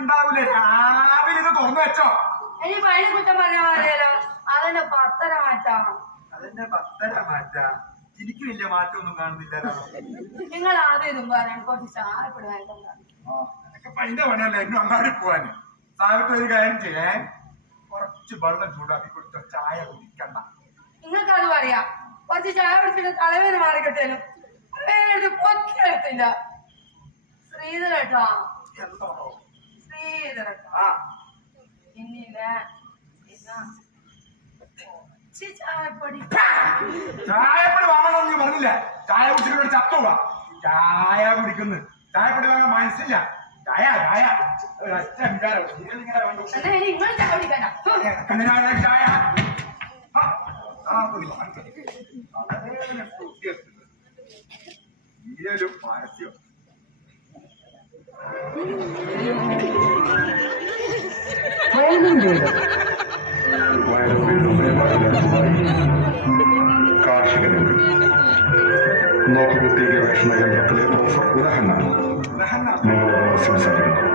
ഉണ്ടാവൂലേ? രാവിലെ ഇത് തുറന്നു വെച്ചോ. ഇനി പഴയ കുറ്റം പറഞ്ഞാൽ മതിയല്ലോ. അതെന്നെ 10:30 മാറ്റാം. അതെന്നെ 10:30 മാറ്റാം. എനിക്ക് വലിയ മാറ്റമൊന്നും കാണുന്നില്ലല്ലോ. നിങ്ങൾ ആദ്യം ഇതും പറയാൻ കുറച്ച് ചായപ്പെടുവാൻ അതിന്റെ പണിയല്ല എന്നും അങ്ങാടി പോവാന്. സാവിത്രി ഒരു കാര്യം ചെയ്യേ, കുറച്ച് വെള്ളം ചൂടാക്കി കൊടുത്ത ചായ കുടിക്കണ്ട. നിങ്ങൾക്കത് പറയാം. കുറച്ച് ചായ കുടിച്ചിട്ട് തലവേദന മാറിക്കിട്ടേനും പൊക്കിയെടുത്തില്ല. ശ്രീധരട്ടോ, ശ്രീധരട്ടോ പിന്നില്ലേ ചായപ്പൊടി വാങ്ങണമെന്ന് പറഞ്ഞില്ല. ചായ കുടിച്ചിട്ട് ചത്തുവാ. ചായ കുടിക്കുന്നു. ചായപ്പൊടി വാങ്ങാൻ മനസ്സില്ല. ചായ ചായ നിങ്ങൾ ചായ കുടിക്കണ്ട. ചായ പരസ്യം കാർഷിക രംഗം നോക്കുകുത്തി ഗവേഷണ കേന്ദ്രത്തിലെ പ്രൊഫസർ ഉദാഹരണ നിങ്ങളോട് സംസാരിക്കുന്നു.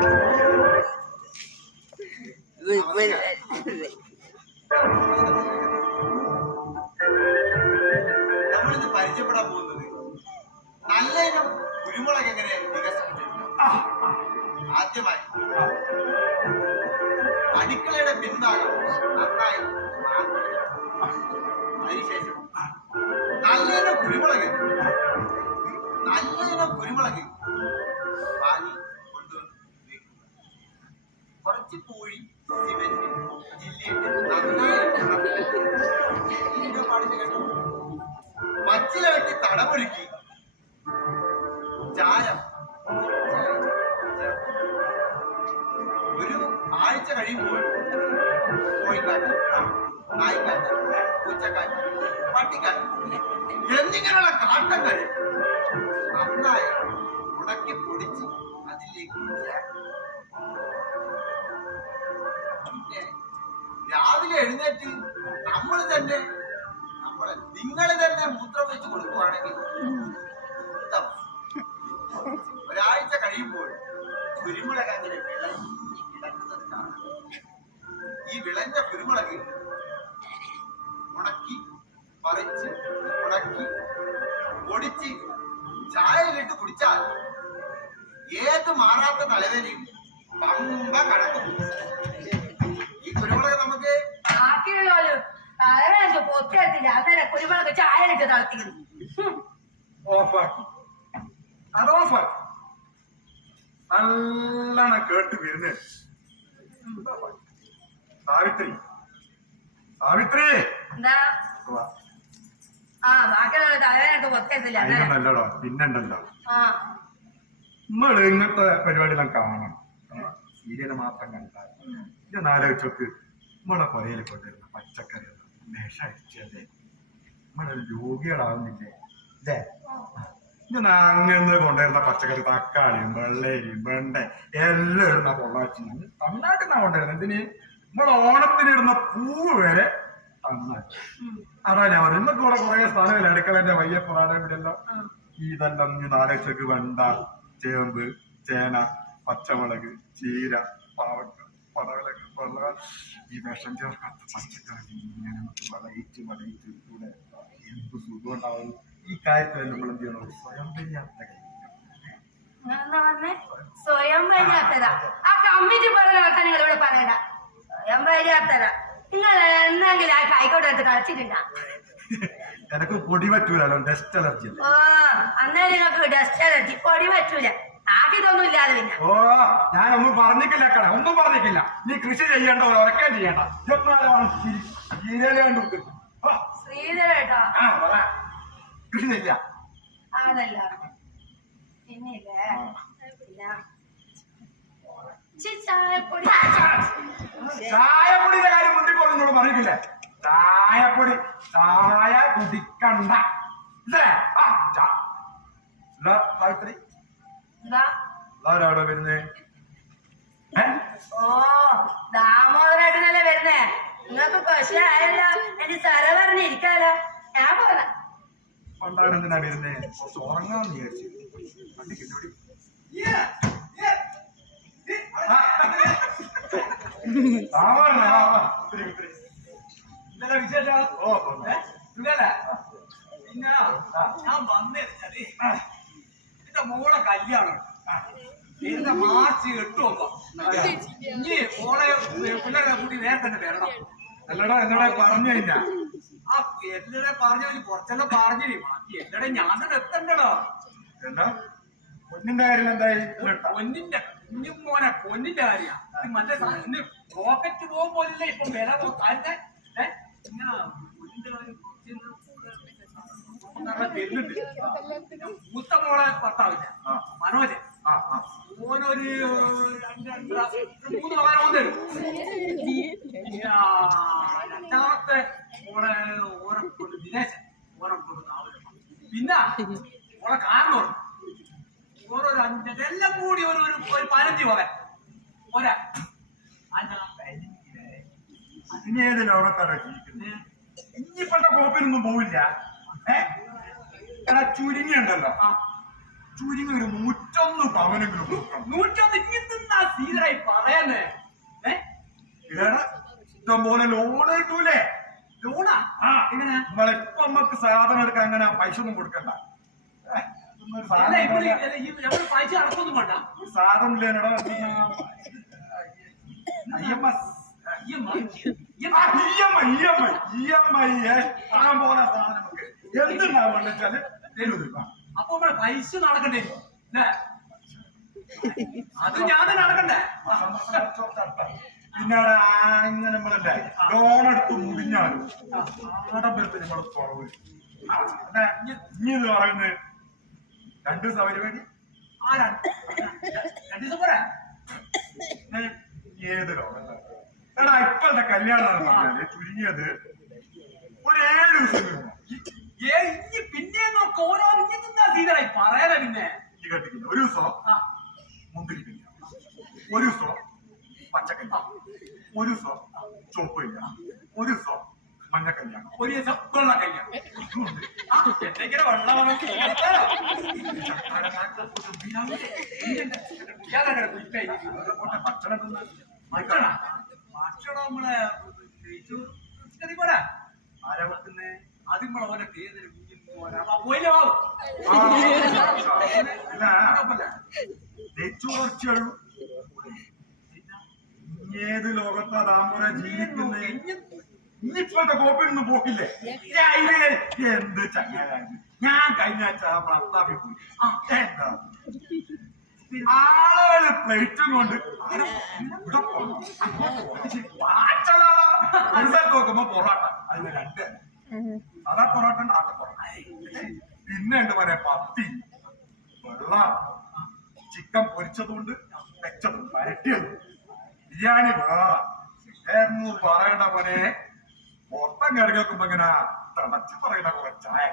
നമ്മളിന്ന് പരിചയപ്പെടാൻ പോകുന്നത് നല്ല ഇനം കുരുമുളക് എങ്ങനെ വികസിപ്പിച്ചെടുക്കും. ആദ്യമായി അടുക്കളയുടെ പിൻഭാഗം നന്നായി അതിനുശേഷം നല്ല ഇനം കുരുമുളക് വാങ്ങി കൊണ്ടുവന്ന് കുറച്ച് പൂഴി സിമെന്റ് ജില്ലിയിട്ട് നന്നായിട്ട് പാടിന് കേട്ടോ. മച്ചില വെട്ടി തടമൊരുക്കി ചാരം ഒരു ആഴ്ച കഴിയുമ്പോൾ കോഴിക്കാറ്റ്, നായ്ക്കാറ്റ്, പൂച്ചക്കാറ്റ്, പട്ടിക്കാറ്റ് എന്നിങ്ങനെയുള്ള കാട്ടങ്ങൾ നന്നായി ഉണക്കി പൊടിച്ച് അതിലേക്ക് പിന്നെ രാവിലെ എഴുന്നേറ്റ് നിങ്ങൾ തന്നെ മൂത്രം വെച്ച് കൊടുക്കുവാണെങ്കിൽ ഒരാഴ്ച കഴിയുമ്പോൾ കുരുമുളക് അങ്ങനെ വിളഞ്ഞ് കിടക്കുന്നത് കാണാം. ഈ വിളഞ്ഞ കുരുമുളക് ഉണക്കി പറിച്ച് ഉണക്കി പൊടിച്ച് ചായയിലിട്ട് കുടിച്ചാൽ ഏത് മാറാത്ത തലവേദനയും പമ്പ കടക്കും. ഈ കുരുമുളക് നമുക്ക് ബാക്കിയുള്ളവര് തലവേദന പൊക്കെടുത്തില്ല. അതല്ല കുരുമുളക് ചായയിലിട്ട് തളർത്തിക്കുന്നു. ഓഫാക്കി അതോഫാക്കി നല്ലോണം കേട്ട് വരുന്നേ. സാവിത്രി സാവിത്രി എന്താ? ബാക്കിയുള്ള തലവേദന പൊക്കെടുത്തില്ല. നല്ലോടോ പിന്നെണ്ടല്ലോ. നമ്മള് ഇങ്ങനത്തെ പരിപാടിയെല്ലാം കാണണം. സീരിയല് മാത്രം കണ്ടാൽ ഞാൻ ആലോചിച്ചോക്ക് നമ്മളെ പുരയിൽ കൊണ്ടുവരുന്ന പച്ചക്കറി വിഷടിച്ചല്ലേ നമ്മളെ രോഗികളാവുന്നില്ലേ അല്ലേ? ഞാൻ അങ്ങനെ കൊണ്ടുവരുന്ന പച്ചക്കറി തക്കാളിയും വെള്ളരിയും വെണ്ട എല്ലാം ഇടുന്ന പൊള്ളാച്ചി തമിഴ്നാട്ടിൽ നിന്നാ കൊണ്ടുവരുന്നത്. എന്തിന് നമ്മൾ ഓണത്തിനിടുന്ന പൂവ് വരെ തമിഴ്നാട്ടിൽ. അതാ ഞാൻ പറഞ്ഞു ഇന്നൊക്കെ ഇവിടെ കുറെ സ്ഥലമില്ല അടുക്കളന്റെ വയ്യപ്പാടെ ഇവിടെയല്ലോ. ഇതെല്ലാം ആലോചിച്ചോക്ക് വെണ്ട, ചേമ്പ്, ചേന, പച്ചമുളക്, ചീര, പാവക്ക, പടവലക്ക, വെള്ള ഈ വിഷം ചേർക്കാത്ത പച്ചക്കറി ഇങ്ങനെ വളയിച്ച് കൂടെ എന്ത് സുഖം ഉണ്ടാവും. ഈ കാര്യത്തിൽ നമ്മൾ എന്ത് ചെയ്യണം? സ്വയം പര്യാപ്ത സ്വയം പര്യാപ്തത. ആ കമ്മിറ്റി പറഞ്ഞ നിങ്ങൾ ഇവിടെ പറയണ്ട. സ്വയം പര്യാപ്തത നിങ്ങൾ എന്തെങ്കിലും ആ കൈക്കോട്ട് എടുത്ത് കളിച്ചിട്ടുണ്ടാ? എനക്ക് പൊടി പറ്റൂലല്ലോ, ഡസ്റ്റ് അലർജി. ഓ അന്നേരം നിങ്ങൾക്ക് ഡസ്റ്റ് അലർജി, പൊടി പറ്റൂല. ആക്കിയതൊന്നും ഇല്ലാതെ പിന്നെ. ഓ ഞാനൊന്നും പറഞ്ഞിട്ടില്ല കട, ഒന്നും പറഞ്ഞിട്ടില്ല. നീ കൃഷി ചെയ്യണ്ട, ഉറക്കാൻ ചെയ്യണ്ട. ശ്രീധരേട്ടാ കൃഷി ചെയ്യ അതല്ല പിന്നില്ലേ ചായപ്പൊടി. ചായപ്പൊടിയുടെ കാര്യം മുണ്ടിക്കൊള്ളു പറഞ്ഞിട്ടില്ലേ? ചായപ്പൊടി ചായ കുടിക്കണ്ട. സാവിത്രി അവിടെ വരുന്നേ? ഓ ദാമോദരായിട്ടല്ലേ വരുന്നേ? നിങ്ങൾക്ക് പക്ഷേ ആയല്ലോ. എന്റെ സര പറഞ്ഞിരിക്കാലോ. ഞാൻ പോകാം. പണ്ടാണ് എന്തിനാ വരുന്നേ? കുറച്ച് ഉറങ്ങാന്ന് വിചാരിച്ചു. സാമ്പാറിനാ ഇന്നലെ വിശേഷം ഓ സുഖല്ലേ പിന്നെ ഞാൻ വന്നേച്ചാല് എന്റെ മോളെ കല്യാണം ഇതിന്റെ മാർച്ച് 8 ഇനി മോളെ പിള്ളേരെ കൂട്ടി നേരത്തെ തന്നെ വരണം. അല്ലടാ എന്നോട് പറഞ്ഞു കഴിഞ്ഞാ ആ എല്ലാരെ പറഞ്ഞു കുറച്ചെല്ലാം പറഞ്ഞു ബാക്കി എല്ലാടെ ഞാൻ തന്നെ എത്തണ്ടോ. എന്താ പൊന്നിന്റെ കാര്യം എന്തായി പൊന്നിന്റെ കുഞ്ഞുമോനെ പൊന്നിന്റെ കാര്യ മറ്റേ റോക്കറ്റ് പോകുമ്പോലില്ല ഇപ്പൊ വില തന്നെ ഇങ്ങനെ പൊന്നിന്റെ കാര്യം വരുന്നുണ്ട്. മൂത്തമോളെ ഭർത്താവില്ല മനോജൻ ഓനൊരു 3 മകൻ ഓൻ തരും. രണ്ടാമത്തെ ഓളെ ഓരോ വിദേശം ഓരോ പിന്നെ ഓളെ കാരണം ഓരോ 5 എല്ലാം കൂടി ഒരു 15 മകൻ പോരാ. അതിനേത് ലോകത്താണ് ജീവിക്കുന്നത്? ഇനിയിപ്പോഴത്തെ കോപ്പിനൊന്നും പോവില്ല. ചുരുങ്ങിയുണ്ടല്ലോ ചുരുങ്ങി ഒരു 101 പവനെങ്കിലും കൊടുക്കണം. 101 ഇങ്ങനത്തെ സീരായി പറയാനേ ഇതാണ് ഇഷ്ടം പോലെ ലോൺ കിട്ടൂലേ? ലോണാ എങ്ങനെ നമ്മളിപ്പൊ നമ്മക്ക് സാധനം എടുക്കാൻ അങ്ങനെ പൈസ ഒന്നും കൊടുക്കണ്ട. പൈസ അടക്കൊന്നും വേണ്ട. സാധനം ഇല്ലേനടാ പോലെ സാധനം എന്തുണ്ടാവുക വെച്ചാല് തരുക. അപ്പൊ നമ്മളെ പൈസ നടക്കണ്ടേ അത് ഞാൻ തന്നെ നടക്കണ്ടേ. പിന്നെ അങ്ങനെ നമ്മളല്ലേ ലോൺ എടുത്ത് മുടിഞ്ഞാലും ആടമ്പലത്തിൽ നമ്മൾ കുറവ്. ഇനി എന്ന് പറയുന്നത് 2 ദിവസം പരിപാടി ആ 2 ദിവസം പോരാ. ഏത് ലോകം എടാ ഇപ്പോഴത്തെ കല്യാണം എന്ന് പറഞ്ഞാല് ചുരുങ്ങിയത് ഒരു 7 ദിവസം ഇനി പിന്നെ നോക്ക ഓരോ സീതറായി പറയാനാ. പിന്നെ ഈ കെട്ടിക്കില്ല. ഒരു ദിവസം മുന്തിരി കല്യാണം, ഒരു ദിവസം പച്ചക്കല്യാണം, ഒരു ദിവസം ചുവപ്പ് കല്യാണം, ഒരു ദിവസം മഞ്ഞ കല്യാണം, ഒരു ദിവസം വെള്ള കല്യാണം. എന്തെങ്കിലും വെള്ളം ഭക്ഷണം ഭക്ഷണം നമ്മളെ പോരാ. ആരാ വെക്കുന്നേ? അത് നമ്മളെ ഓരോ പേര് പോയില്ലോ. നെയ്ച്ചോർച്ചയുള്ളൂ. ഏത് ലോകത്താ താമര ജീവിക്കുന്നത്? ഇനിയിപ്പോഴത്തെ കോപ്പിനൊന്നും പോക്കില്ലേ? എന്ത് ചങ്ങായി ഞാൻ കഴിഞ്ഞ ആഴ്ച ഭർത്താവിൽ പോയി. എന്താ ആളുകള് പ്ലേറ്റും കൊണ്ട് ഒരു സ്ഥലത്ത് നോക്കുമ്പോ പൊറോട്ട, അതിന് 2 അതാ പൊറോട്ട ആട്ട പൊറോട്ട. പിന്നെ ഉണ്ട് പറയാ പത്തി വെള്ള ചിക്കൻ പൊരിച്ചതുകൊണ്ട് വെച്ചതും വരട്ടിയതും ബിരിയാണി വേറെ എന്ന് പറയണ്ട പോലെ മൊത്തം കറി വെക്കുമ്പോ ഇങ്ങനെ തിളച്ച് പറയുന്ന കുറച്ചായ